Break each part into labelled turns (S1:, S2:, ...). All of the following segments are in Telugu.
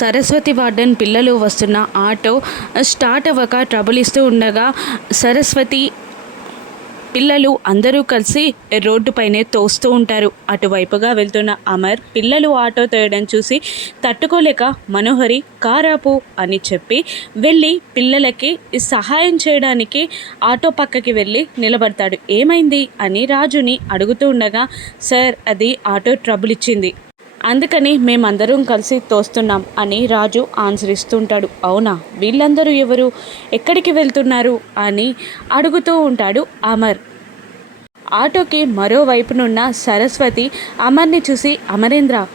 S1: సరస్వతి వార్డెన్ పిల్లలు వస్తున్న ఆటో స్టార్ట్ అవ్వక ట్రబుల్ ఇస్తూ ఉండగా సరస్వతి పిల్లలు అందరూ కలిసి రోడ్డుపైనే తోస్తూ ఉంటారు. అటువైపుగా వెళ్తున్న అమర్ పిల్లలు ఆటో తోయడం చూసి తట్టుకోలేక మనోహరి కారాపు అని చెప్పి వెళ్ళి పిల్లలకి సహాయం చేయడానికి ఆటో పక్కకి వెళ్ళి నిలబడతాడు. ఏమైంది? అని రాజుని అడుగుతూ ఉండగా సార్ అది ఆటో ట్రబుల్ ఇచ్చింది. అందుకని మేమందరం కలిసి తోస్తున్నాం అని రాజు ఆన్సర్ ఇస్తుంటాడు అవునా? వీళ్ళందరూ ఎవరు? ఎక్కడికి వెళ్తున్నారు? అని అడుగుతూ ఉంటాడు అమర్. ఆటోకి మరోవైపునున్న సరస్వతి అమర్ని చూసి అమరేంద్ర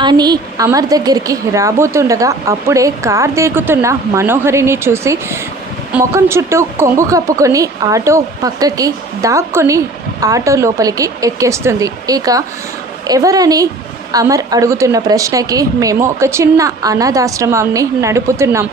S1: అని అమర్ దగ్గరికి రాబోతుండగా అప్పుడే కార్ దిగుతున్న మనోహరిని చూసి ముఖం చుట్టూ కొంగు కప్పుకొని ఆటో పక్కకి దాక్కొని ఆటో లోపలికి ఎక్కేస్తుంది. ఇక ఎవరని అమర్ అడుగుతున్న ప్రశ్నకి మేము ఒక చిన్న అనాథాశ్రమాన్ని నడుపుతున్నాం.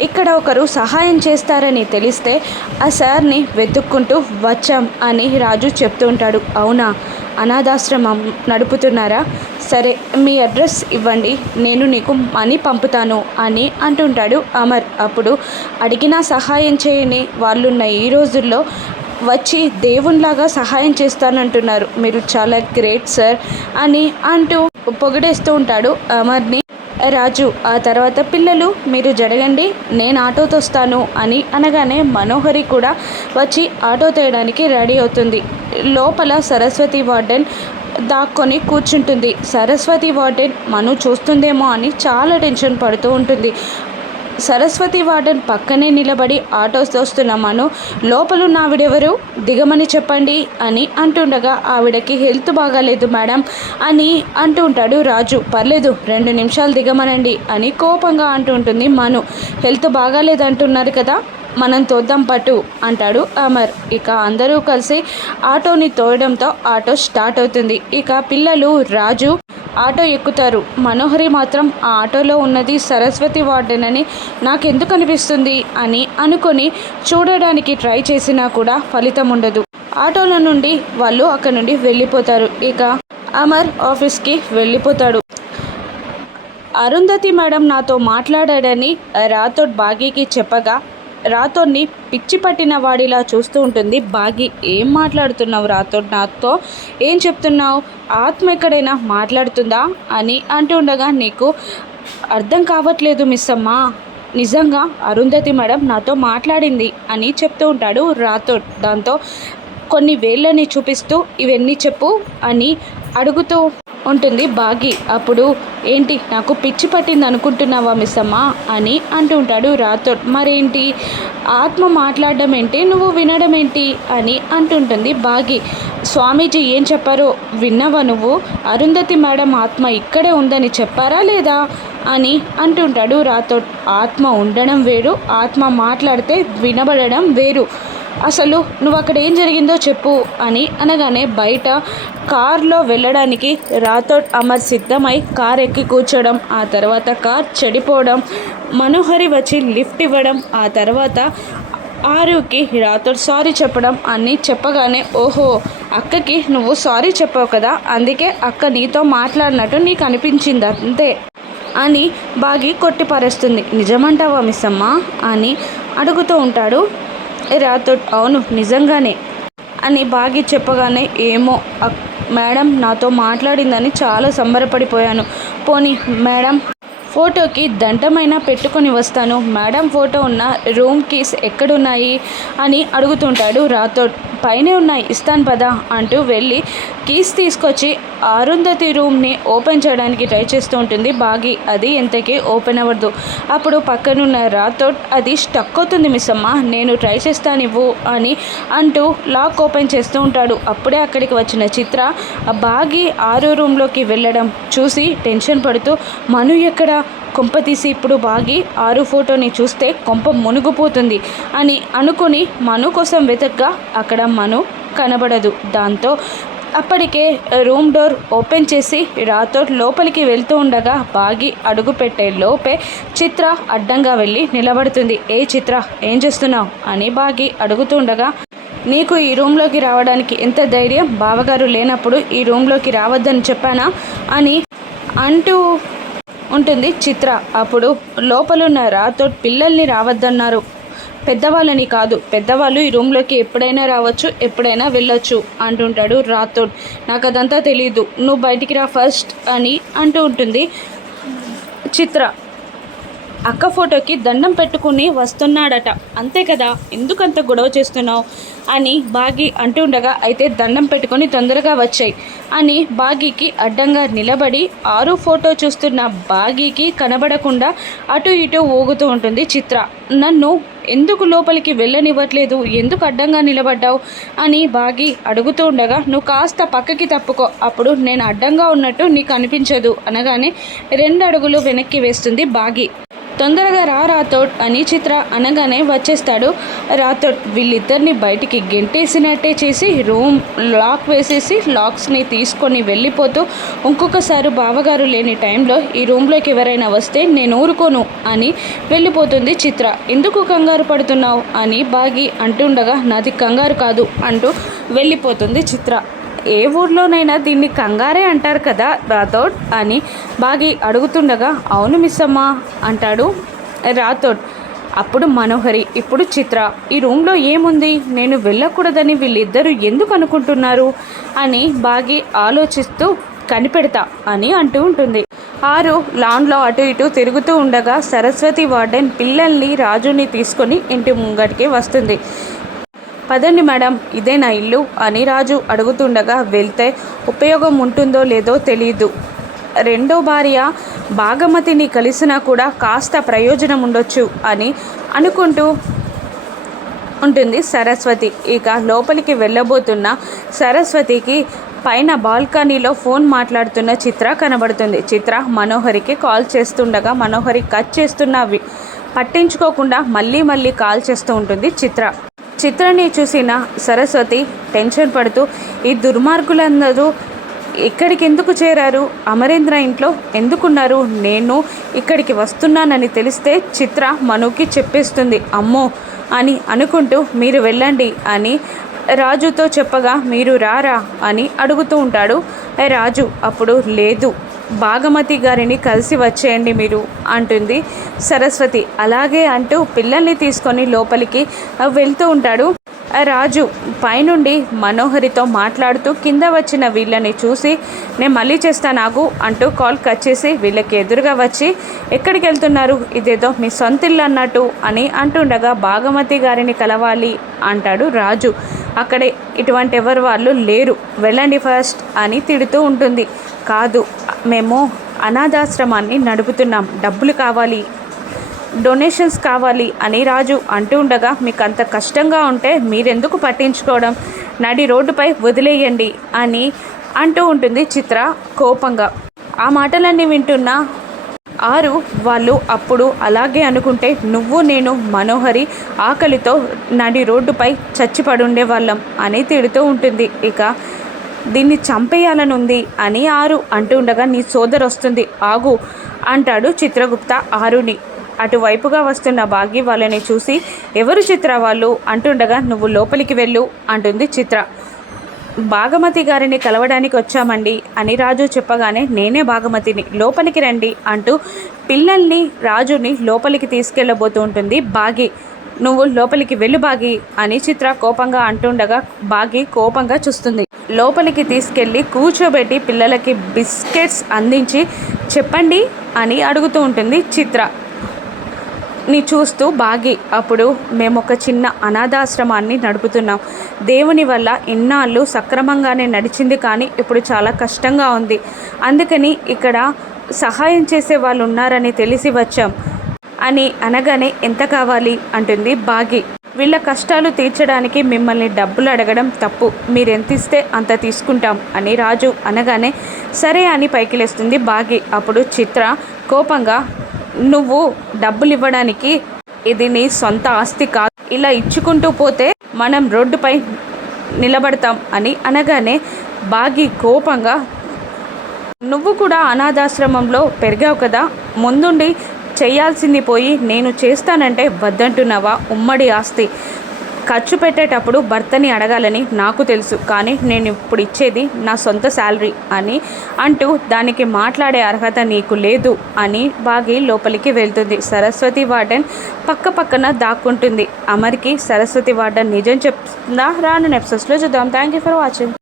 S1: ఇక్కడ ఒకరు సహాయం చేస్తారని తెలిస్తే ఆ సార్ని వెతుక్కుంటూ వచ్చాం అని రాజు చెప్తూ ఉంటాడు. అవునా? అనాథాశ్రమం నడుపుతున్నారా? సరే మీ అడ్రస్ ఇవ్వండి. నేను నీకు మనీ పంపుతాను అని అంటుంటాడు అమర్. అప్పుడు అడిగినా సహాయం చేయని వాళ్ళున్న ఈ రోజుల్లో వచ్చి దేవునిలాగా సహాయం చేస్తానంటున్నారు. మీరు చాలా గ్రేట్ సార్ అని అంటూ పొగిడేస్తూ ఉంటాడు అమర్ని. రాజు ఆ తర్వాత పిల్లలు మీరు జరగండి నేను ఆటో తోస్తాను అని అనగానే మనోహరి కూడా వచ్చి ఆటో తేయడానికి రెడీ అవుతుంది. లోపల సరస్వతి వార్డెన్ దాక్కొని కూర్చుంటుంది. సరస్వతి వార్డెన్ మను చూస్తుందేమో అని చాలా టెన్షన్ పడుతూ ఉంటుంది. సరస్వతి వార్డెన్ పక్కనే నిలబడి ఆటోస్ వస్తున్న మను లోపలున్న ఆవిడెవరు? దిగమని చెప్పండి అని అంటుండగా ఆవిడకి హెల్త్ బాగాలేదు మేడం అని అంటుంటాడు రాజు. పర్లేదు రెండు నిమిషాలు దిగమనండి అని కోపంగా అంటుంటుంది మను. హెల్త్ బాగాలేదు అంటున్నారు కదా మనం తోద్దాం పట్టు అంటాడు అమర్. ఇక అందరూ కలిసి ఆటోని తోయడంతో ఆటో స్టార్ట్ అవుతుంది. ఇక పిల్లలు రాజు ఆటో ఎక్కుతారు. మనోహరి మాత్రం ఆ ఆటోలో ఉన్నది సరస్వతి వార్డెన్ అని నాకెందుకు అనిపిస్తుంది అని అనుకొని చూడడానికి ట్రై చేసినా కూడా ఫలితం ఉండదు. ఆటోల నుండి వాళ్ళు అక్కడ నుండి వెళ్ళిపోతారు. ఇక అమర్ ఆఫీస్కి వెళ్ళిపోతాడు. అరుంధతి మేడం నాతో మాట్లాడాడని రాథోడ్ బాగీకి చెప్పగా రాథోడ్ని పిచ్చి పట్టిన వాడిలా చూస్తూ ఉంటుంది. బాగి ఏం మాట్లాడుతున్నావు రాథోడ్? నాతో ఏం చెప్తున్నావు? ఆత్మ ఎక్కడైనా మాట్లాడుతుందా? అని అంటుండగా నీకు అర్థం కావట్లేదు మిస్ అమ్మా నిజంగా అరుంధతి మేడం నాతో మాట్లాడింది అని చెప్తూ ఉంటాడు రాథోడ్. దాంతో కొన్ని వేళ్ళని చూపిస్తూ ఇవన్నీ చెప్పు అని అడుగుతూ ఉంటుంది. బాగి అప్పుడు ఏంటి? నాకు పిచ్చి పట్టింది అనుకుంటున్నావా మిస్ అమ్మ అని అంటుంటాడు రాథోడ్ మరేంటి? ఆత్మ మాట్లాడడం ఏంటి? నువ్వు వినడం ఏంటి? అని అంటుంటుంది బాగి. స్వామీజీ ఏం చెప్పారో విన్నావా నువ్వు? అరుంధతి మేడం ఆత్మ ఇక్కడే ఉందని చెప్పారా లేదా? అని అంటుంటాడు రాథోడ్ ఆత్మ ఉండడం వేరు ఆత్మ మాట్లాడితే వినబడడం వేరు. అసలు నువ్వు అక్కడ ఏం జరిగిందో చెప్పు అని అనగానే బయట కార్లో వెళ్ళడానికి రాథోడ్ అమర్ సిద్ధమై కార్ ఎక్కి కూర్చోడం ఆ తర్వాత కార్ చెడిపోవడం మనోహరి వచ్చి లిఫ్ట్ ఇవ్వడం ఆ తర్వాత ఆరుకి రాథోడ్ సారీ చెప్పడం అన్నీ చెప్పగానే ఓహో అక్కకి నువ్వు సారీ చెప్పావు కదా అందుకే అక్క నీతో మాట్లాడినట్టు నీకు అనిపించింది అంతే అని బాగి కొట్టిపారేస్తుంది నిజమంటావా మిస్సమ్మ? అని అడుగుతూ ఉంటాడు రాతో అవును నిజంగానే. అని బాగి చెప్పగానే ఏమో మేడం నాతో మాట్లాడిందని చాలా సంబరపడిపోయాను. పోనీ మేడం ఫోటోకి దండమైనా పెట్టుకొని వస్తాను. మేడం ఫోటో ఉన్న రూమ్ కీస్ ఎక్కడున్నాయి? అని అడుగుతుంటాడు రాథోడ్. పైనే ఉన్నాయి. ఇస్తాను పదా అంటూ వెళ్ళి కీస్ తీసుకొచ్చి అరుంధతి రూమ్ని ఓపెన్ చేయడానికి ట్రై చేస్తూ ఉంటుంది. బాగి అది ఎంతకీ ఓపెన్ అవ్వదు అప్పుడు పక్కనున్న రాతో అది స్టక్ అవుతుంది మిస్ అమ్మ నేను ట్రై చేస్తాను ఇవ్వు అని అంటూ లాక్ ఓపెన్ చేస్తూ ఉంటాడు. అప్పుడే అక్కడికి వచ్చిన చిత్ర ఆ బాగి ఆరో రూమ్లోకి వెళ్ళడం చూసి టెన్షన్ పడుతూ మను ఎక్కడ? కొంప తీసి ఇప్పుడు బాగి ఆరు ఫోటోని చూస్తే కొంప మునిగిపోతుంది అని అనుకుని మను కోసం వెతకగా అక్కడ మను కనబడదు. దాంతో అప్పటికే రూమ్ డోర్ ఓపెన్ చేసి రాతో లోపలికి వెళ్తూ ఉండగా బాగి అడుగు పెట్టే లోపే చిత్ర అడ్డంగా వెళ్ళి నిలబడుతుంది. ఏ చిత్ర ఏం చేస్తున్నావు? అని బాగి అడుగుతూ ఉండగా నీకు ఈ రూమ్లోకి రావడానికి ఎంత ధైర్యం? బావగారు లేనప్పుడు ఈ రూమ్లోకి రావద్దని చెప్పానా? అని అంటూ ఉంటుంది. చిత్ర అప్పుడు లోపలున్న రాతో పిల్లల్ని రావద్దన్నారు. పెద్దవాళ్ళని కాదు పెద్దవాళ్ళు ఈ రూమ్లోకి ఎప్పుడైనా రావచ్చు ఎప్పుడైనా వెళ్ళొచ్చు అంటుంటాడు రాథోడ్. నాకు అదంతా తెలీదు నువ్వు బయటికి రా ఫస్ట్ అని అంటూ ఉంటుంది చిత్ర. అక్క ఫోటోకి దండం పెట్టుకుని వస్తున్నాడట. అంతే కదా? ఎందుకంత గొడవ చేస్తున్నావు? అని బాగి అంటుండగా అయితే దండం పెట్టుకొని తొందరగా వచ్చాయి. అని బాగీకి అడ్డంగా నిలబడి ఆరు ఫోటో చూస్తున్న బాగీకి కనబడకుండా అటు ఇటు ఊగుతూ ఉంటుంది చిత్ర. నన్ను ఎందుకు లోపలికి వెళ్ళనివ్వట్లేదు? ఎందుకు అడ్డంగా నిలబడ్డావు? అని బాగి అడుగుతూ ఉండగా నువ్వు కాస్త పక్కకి తప్పుకో. అప్పుడు నేను అడ్డంగా ఉన్నట్టు నీకు అనిపించదు అనగానే రెండు అడుగులు వెనక్కి వేస్తుంది బాగి. తొందరగా రా రాథోడ్ అని చిత్ర అనగానే వచ్చేస్తాడు. రాథోడ్ వీళ్ళిద్దరిని బయటికి గెంటేసినట్టే చేసి రూమ్ లాక్ వేసేసి లాక్స్ని తీసుకొని వెళ్ళిపోతూ ఇంకొకసారి బావగారు లేని టైంలో ఈ రూమ్లోకి ఎవరైనా వస్తే నేను ఊరుకోను అని వెళ్ళిపోతుంది చిత్ర. ఎందుకు కంగారు పడుతున్నావు అని బాగి అంటుండగా నాది కంగారు కాదు అంటూ వెళ్ళిపోతుంది చిత్ర. ఏ ఊర్లోనైనా దీన్ని కంగారే అంటారు కదా రాథోడ్ అని బాగి అడుగుతుండగా అవును మిస్ అంటాడు రాథోడ్. అప్పుడు మనోహరి ఇప్పుడు చిత్ర ఈ రూమ్లో ఏముంది? నేను వెళ్ళకూడదని వీళ్ళిద్దరూ ఎందుకు అనుకుంటున్నారు? అని బాగి ఆలోచిస్తూ కనిపెడతా అని అంటూ ఉంటుంది. ఆరు లాన్లో అటు ఇటు తిరుగుతూ ఉండగా సరస్వతి వార్డెన్ పిల్లల్ని రాజుని తీసుకొని ఇంటి ముంగటికి వస్తుంది. పదండి మేడం ఇదే నా ఇల్లు అని రాజు అడుగుతుండగా వెళ్తే ఉపయోగం ఉంటుందో లేదో తెలియదు రెండో భార్య భాగమతిని కలిసినా కూడా కాస్త ప్రయోజనం ఉండొచ్చు అని అనుకుంటూ ఉంటుంది సరస్వతి. ఇక లోపలికి వెళ్ళబోతున్న సరస్వతికి పైన బాల్కనీలో ఫోన్ మాట్లాడుతున్న చిత్ర కనబడుతుంది. చిత్ర మనోహరికి కాల్ చేస్తుండగా మనోహరి కట్ చేస్తున్న పట్టించుకోకుండా మళ్ళీ మళ్ళీ కాల్ చేస్తూ ఉంటుంది చిత్ర. చిత్రని చూసిన సరస్వతి టెన్షన్ పడుతూ ఈ దుర్మార్గులందరూ ఇక్కడికి ఎందుకు చేరారు? అమరేంద్ర ఇంట్లో ఎందుకున్నారు? నేను ఇక్కడికి వస్తున్నానని తెలిస్తే చిత్ర మనుకి చెప్పేస్తుంది. అమ్మో! అని అనుకుంటూ మీరు వెళ్ళండి అని రాజుతో చెప్పగా మీరు రారా అని అడుగుతూ ఉంటాడు రాజు. అప్పుడు లేదు భాగమతి గారిని కలిసి వచ్చేయండి మీరు అంటుంది సరస్వతి. అలాగే అంటూ పిల్లల్ని తీసుకొని లోపలికి వెళ్తూ ఉంటాడు. రాజు పైనుండి మనోహరితో మాట్లాడుతూ కింద వచ్చిన వీళ్ళని చూసి నేను మళ్ళీ చేస్తా నాకు అంటూ కాల్ కట్ చేసి వీళ్ళకి ఎదురుగా వచ్చి ఎక్కడికి వెళ్తున్నారు? ఇదేదో మీ సొంత ఇల్లు అన్నట్టు అని అంటుండగా భాగమతి గారిని కలవాలి అంటాడు రాజు. అక్కడే ఇటువంటి ఎవరు వాళ్ళు లేరు. వెళ్ళండి ఫస్ట్ అని తిడుతూ ఉంటుంది. కాదు మేము అనాథాశ్రమాన్ని నడుపుతున్నాం. డబ్బులు కావాలి డొనేషన్స్ కావాలి అని రాజు అంటూ ఉండగా మీకు అంత కష్టంగా ఉంటే మీరెందుకు పట్టించుకోవడం? నడి రోడ్డుపై వదిలేయండి అని అంటూ ఉంటుంది చిత్ర కోపంగా. ఆ మాటలన్నీ వింటున్న ఆరు వాళ్ళు అప్పుడు అలాగే అనుకుంటే నువ్వు నేను మనోహరి ఆకలితో నడి రోడ్డుపై చచ్చిపడుండే వాళ్ళం అని తిడుతూ ఉంటుంది. ఇక దీన్ని చంపేయాలనుంది అని ఆరు అంటూ ఉండగా నీ సోదరు వస్తుంది ఆగు అంటాడు చిత్రగుప్త ఆరుని. అటువైపుగా వస్తున్న బాగి వాళ్ళని చూసి ఎవరు చిత్ర వాళ్ళు? అంటుండగా నువ్వు లోపలికి వెళ్ళు అంటుంది చిత్ర. భాగమతి గారిని కలవడానికి వచ్చామండి అని రాజు చెప్పగానే నేనే భాగమతిని లోపలికి రండి అంటూ పిల్లల్ని రాజుని లోపలికి తీసుకెళ్ళబోతూ ఉంటుంది బాగి. నువ్వు లోపలికి వెళ్ళు బాగి అని చిత్ర కోపంగా అంటుండగా బాగి కోపంగా చూస్తుంది. లోపలికి తీసుకెళ్ళి కూర్చోబెట్టి పిల్లలకి బిస్కెట్స్ అందించి చెప్పండి అని అడుగుతూ ఉంటుంది చిత్ర. ని చూస్తూ బాగి అప్పుడు మేము ఒక చిన్న అనాథాశ్రమాన్ని నడుపుతున్నాం. దేవుని వల్ల ఇన్నాళ్ళు సక్రమంగానే నడిచింది కానీ ఇప్పుడు చాలా కష్టంగా ఉంది. అందుకని ఇక్కడ సహాయం చేసే వాళ్ళు ఉన్నారని తెలిసి వచ్చాం. అని అనగానే ఎంత కావాలి? అంటుంది బాగి. వీళ్ళ కష్టాలు తీర్చడానికి మిమ్మల్ని డబ్బులు అడగడం తప్పు. మీరు ఎంత ఇస్తే అంత తీసుకుంటాం అని రాజు అనగానే సరే అని పైకి లేస్తుంది బాగి. అప్పుడు చిత్ర కోపంగా నువ్వు డబ్బులు ఇవ్వడానికి ఇది నీ సొంత ఆస్తి కాదు. ఇలా ఇచ్చుకుంటూ పోతే మనం రోడ్డుపై నిలబడతాం అని అనగానే బాగి కోపంగా నువ్వు కూడా అనాథాశ్రమంలో పెరిగావు కదా ముందుండి చేయాల్సింది పోయి నేను చేస్తానంటే వద్దంటున్నావా? ఉమ్మడి ఆస్తి. ఖర్చు పెట్టేటప్పుడు భర్తని అడగాలని నాకు తెలుసు కానీ నేను ఇప్పుడు ఇచ్చేది నా సొంత శాలరీ అని అంటూ దానికి మాట్లాడే అర్హత నీకు లేదు అని బాగి లోపలికి వెళ్తుంది. సరస్వతి వార్డెన్ పక్క పక్కన దాక్కుంటుంది. అమర్కి సరస్వతి వార్డెన్ నిజం చెప్తుందా? రాను ఎపిసోడ్స్లో చూద్దాం. Thank you for watching